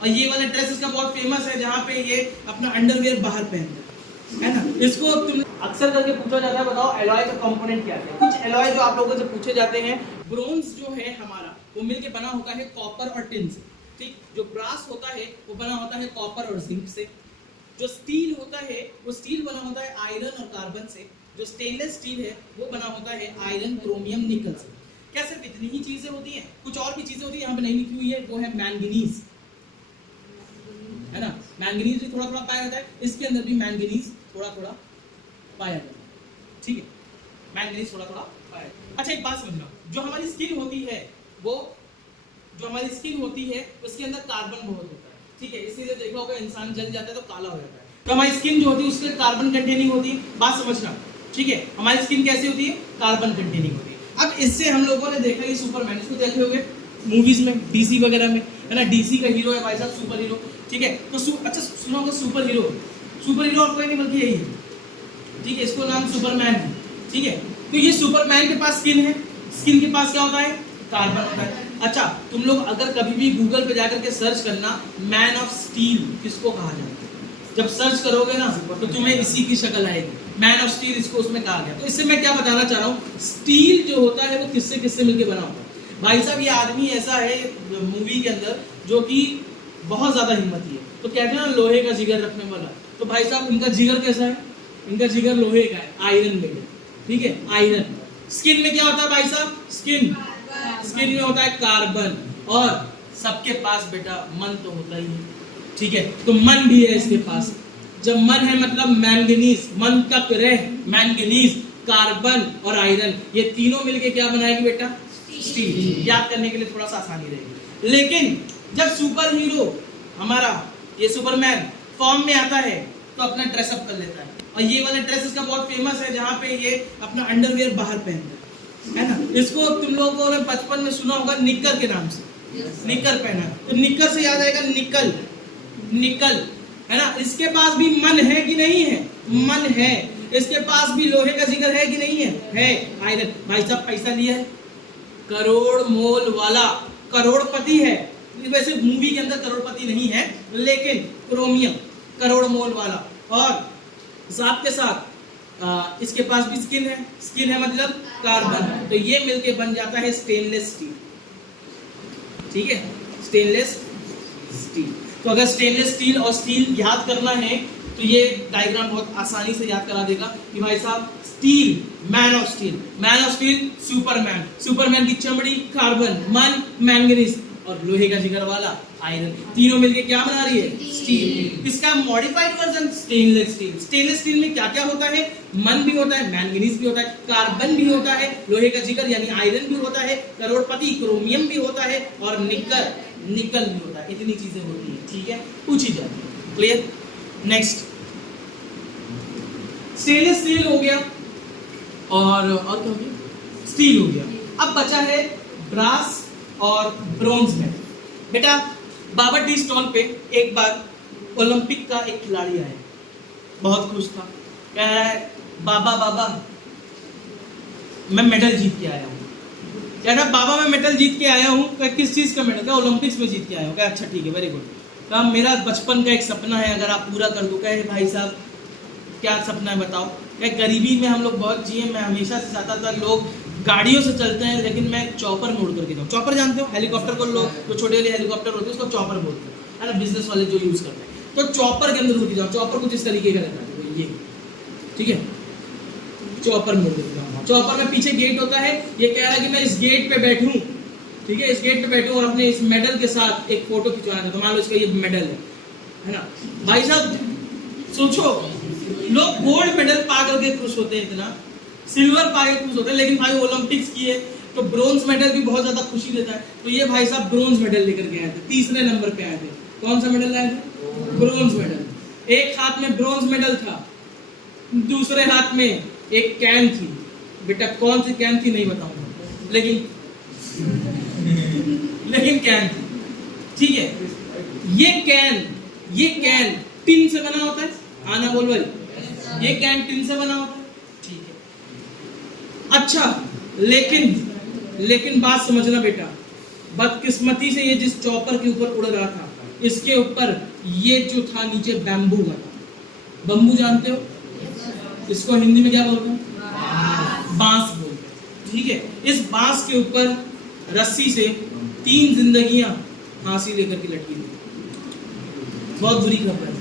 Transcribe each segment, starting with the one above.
और ये वाला ड्रेस इसका बहुत फेमस है जहाँ पे ये अपना अंडरवियर बाहर पहनता है ना। इसको तुम अक्सर करके पूछा जाता है, बताओ एलॉय का कंपोनेंट क्या है। कुछ एलॉय जो आप लोगों से पूछे जाते हैं, ब्रोंज जो है हमारा वो मिलके बना होता है कॉपर और टिन से, ठीक। जो ब्रास होता है वो बना होता है कॉपर और जिंक से। जो स्टील होता है वो स्टील बना होता है आयरन और कार्बन से। जो स्टेनलेस स्टील है वो बना होता है आयरन, क्रोमियम, निकल से। क्या सिर्फ इतनी ही चीजें होती हैं? कुछ और भी चीजें होती है, यहाँ पे नहीं लिखी हुई है, वो है मैंगनीज, है ना। मैंगनीज भी थोड़ा थोड़ा पाया जाता है, इसके अंदर भी मैंगनीज थोड़ा थोड़ा पाया जाता है, ठीक है। मैंगनीज थोड़ा थोड़ा पाया जाता है। अच्छा एक बात समझना, जो हमारी स्किन होती है उसके अंदर कार्बन बहुत होता है, ठीक है। इसीलिए देखा होगा इंसान जल जाता है तो काला हो जाता है। तो हमारी स्किन जो होती है उसके कार्बन कंटेनिंग होती है, बात समझना, ठीक है। हमारी स्किन कैसी होती है? कार्बन कंटेनिंग होती है। अब इससे हम लोगों ने देखा ये सुपरमैन, इसको देखे होंगे मूवीज में, डीसी वगैरह में, है ना। डीसी का हीरो है भाई साहब, सुपर हीरो, ठीक है। तो अच्छा सुना होगा सुपर हीरो और कोई नहीं बल्कि यही है, ठीक है। इसको नाम सुपरमैन है, ठीक है। तो ये सुपरमैन के पास स्किन है, स्किन के पास क्या होता है? कार्बन होता है। अच्छा तुम लोग अगर कभी भी गूगल पे जाकर के सर्च करना मैन ऑफ स्टील किसको कहा जाता है, जब सर्च करोगे ना तो तुम्हें इसी की शक्ल आएगी, मैन ऑफ स्टील इसको उसमें कहा गया। तो इससे मैं क्या बताना चाह रहा हूँ, स्टील जो होता है वो किससे किससे मिलकर बना होता है। भाई साहब ये आदमी ऐसा है मूवी के अंदर जो कि बहुत ज्यादा हिम्मती है, तो कहते हैं ना लोहे का जिगर रखने वाला। तो भाई साहब इनका जिगर कैसा है? इनका जिगर लोहे का है, आयरन में, ठीक है, आयरन। स्किन में क्या होता है भाई साहब? स्किन में होता है कार्बन। और सबके पास बेटा मन तो होता ही है, ठीक है। तो मन भी है इसके पास। जब मन है मतलब मैंगनीज, मन तक रह, मैंगनीज, कार्बन और आयरन, ये तीनों मिलके क्या बनाएगी बेटा? स्टील। याद करने के लिए थोड़ा सा आसानी रहेगी। लेकिन जब सुपर हीरो हमारा ये सुपरमैन फॉर्म में आता है तो अपना ड्रेसअप कर लेता है, और ये वाला ड्रेस इसका बहुत फेमस है जहाँ पे ये अपना अंडरवियर बाहर पहनता है ना। इसको तुम लोगों ने बचपन में सुना होगा निक्कर के नाम से, निक्कर पहना। तो निक्कर से याद आएगा निकल, है ना। इसके पास भी मन है कि नहीं है? मन है। इसके पास भी लोहे का जिगर है कि नहीं है? आयरन। भाई साहब पैसा लिया है, करोड़ मोल वाला, करोड़पति है। वैसे मूवी के अंदर करोड़पति नहीं है, लेकिन क्रोमियम, करोड़ मोल वाला। और साथ के साथ इसके पास भी स्किन है मतलब कार्बन। तो ये मिलके बन जाता है स्टेनलेस स्टील, ठीक है, स्टेनलेस स्टील। तो अगर स्टेनलेस स्टील और स्टील याद करना है तो ये डायग्राम बहुत आसानी से याद करा देगा कि भाई साहब steel, man of steel Superman की चमड़ी कार्बन, मन मैंगनीज और लोहे का जिगर वाला आयरन, तीनों मिलके क्या बना रही है? स्टील। इसका मॉडिफाइड वर्जन स्टेनलेस स्टील में क्या क्या होता है? मन भी होता है, मैंगनीज भी होता है, कार्बन भी होता है, लोहे का जिगर यानी आयरन भी होता है, करोड़पति क्रोमियम भी होता है, और निकल भी होता है। इतनी चीजें होती है, ठीक है, पूछी जाती है। क्लियर? नेक्स्ट स्टेनलेस स्टील हो गया, और क्या हो गया? स्टील हो गया। अब बचा है ब्रास और ब्रोंज में। बेटा बाबा टी स्टॉल पे एक बार ओलंपिक का एक खिलाड़ी आया, बहुत खुश था, कह रहा है बाबा मैं मेडल जीत के आया हूँ। कह रहा बाबा मैं मेडल जीत के आया हूँ। किस चीज का मेडल? क्या ओलंपिक्स में जीत के आया हूँ? क्या अच्छा ठीक है, वेरी गुड। कहा मेरा बचपन का एक सपना है, अगर आप पूरा कर दो। कहे भाई साहब क्या सपना है बताओ? क्या गरीबी में हम लोग बहुत जिए, मैं हमेशा से चाहता था लोग गाड़ियों से चलते हैं लेकिन मैं चॉपर मोड़ करके जाऊँ। चॉपर जानते हो? हेलीकॉप्टर को लोग जो छोटे वाले हेलीकॉप्टर होते हैं उसको चॉपर बोलते हैं, है ना, बिजनेस वाले जो यूज करते हैं। तो चॉपर के अंदर रुक जाओ। चॉपर कुछ इस तरीके का रहता है, ये, ठीक है, चॉपर मोड़ करके जाओ। चॉपर में पीछे गेट होता है, ये कह रहा है कि मैं इस गेट पे बैठूं, ठीक है, इस गेट पे बैठूं और अपने इस मेडल के साथ एक फोटो खिंचवाना था। तो मान लो इसका ये मेडल है ना। भाई साहब सोचो, लोग गोल्ड मेडल पा करके खुश होते हैं, इतना सिल्वर पा के खुश होते हैं, लेकिन भाई ओलंपिक्स की है तो ब्रोंज मेडल भी बहुत ज्यादा खुशी देता है। तो ये भाई साहब ब्रोंज मेडल लेकर के आए थे, तीसरे नंबर पे आए थे। कौन सा मेडल लाए थे? Bronze medal. एक हाथ में ब्रोंज मेडल था, दूसरे हाथ में एक कैन थी। बेटा कौन सी कैन थी नहीं बताऊंगा, लेकिन कैन थी, ठीक है। ये कैन टिन से बना होता है, आना बोल भाई, ये कैन टिन से बना होता है, ठीक है। अच्छा लेकिन बात समझना बेटा, बदकिस्मती से ये जिस चॉपर के ऊपर उड़ रहा था इसके ऊपर ये जो था नीचे बैम्बू बना। बम्बू जानते हो, इसको हिंदी में क्या बोलते हैं? बांस बोलते हैं। ठीक है, इस बांस के ऊपर रस्सी से 3 जिंदगियां फांसी लेकर के लटकी हुई। बहुत बुरी खबर है।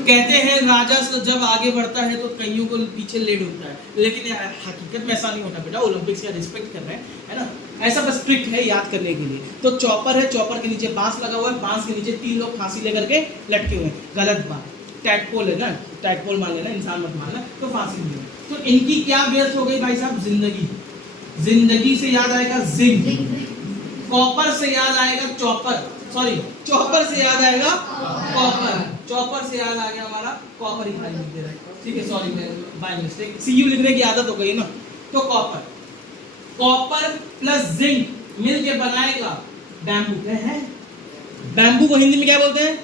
कहते हैं राजा जब आगे बढ़ता है तो कईयों को पीछे ले डूबता है, लेकिन हकीकत में ऐसा नहीं होता बेटा। ओलंपिक्स का रिस्पेक्ट कर रहे हैं, है ना, ऐसा बस ट्रिक है याद करने के लिए। तो चॉपर है, चॉपर के नीचे बांस लगा हुआ है, बांस के नीचे 3 लोग फांसी लेकर के लटके हुए हैं। गलत बात, टैगपोल है ना, टैगपोल मान लेना, इंसान मत मानना, तो फांसी नहीं है। तो इनकी क्या व्यर्थ हो गई भाई साहब? जिंदगी। जिंदगी से याद आएगा जिंक, कॉपर से याद आएगा चॉपर, सॉरी चॉपर से याद आएगा कॉपर, चॉपर से याद आ गया हमारा कॉपर ही खाली लिख दे रहा है, ठीक है, सॉरी बाय मिस्टेक, सीयू लिखने की आदत हो गई ना। तो कॉपर, कॉपर प्लस जिंक मिलके बनाएगा बैम्बू। क्या है? बैम्बू को हिंदी में क्या बोलते हैं?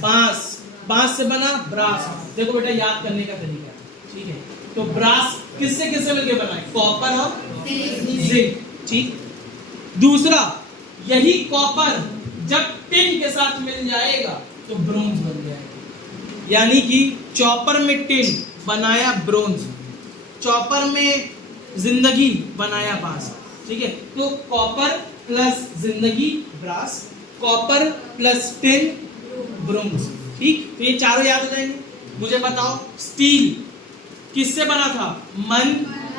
बांस। बांस से बना ब्रास। देखो बेटा याद करने का तरीका, ठीक है। तो ब्रास किससे किससे मिलके बना है? कॉपर और जिंक, ठीक। दूसरा, यही कॉपर जब टिन के साथ मिल जाएगा तो ब्रोंज बन जाएगा। यानी कि चॉपर में टिन बनाया ब्रोंज, चॉपर में जिंदगी बनाया बांस, ठीक है। तो कॉपर प्लस जिंदगी brass, copper plus tin bronze, ठीक। तो ये चारों याद हो जाएंगे। मुझे बताओ स्टील किससे बना था? मन,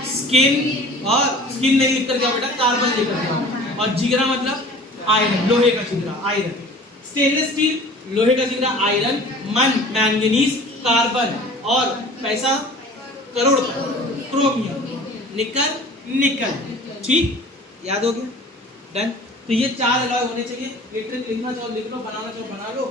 स्किन, और स्किन नहीं लिख कर जाओ बेटा, कार्बन लेकर जाओ। और जिगरा मतलब आयरन, लोहे का जिगरा आयरन। स्टेनलेस स्टील लोहे का जिगरा आयरन, मन मैंगनीज, कार्बन, और पैसा करोड़ का क्रोमियम, निकल निकल, ठीक। याद हो गया? डन। तो ये 4 अलॉय होने चाहिए। लिटरेचर लिखना चाहो लिख लो, बनाना चाहो बना लो।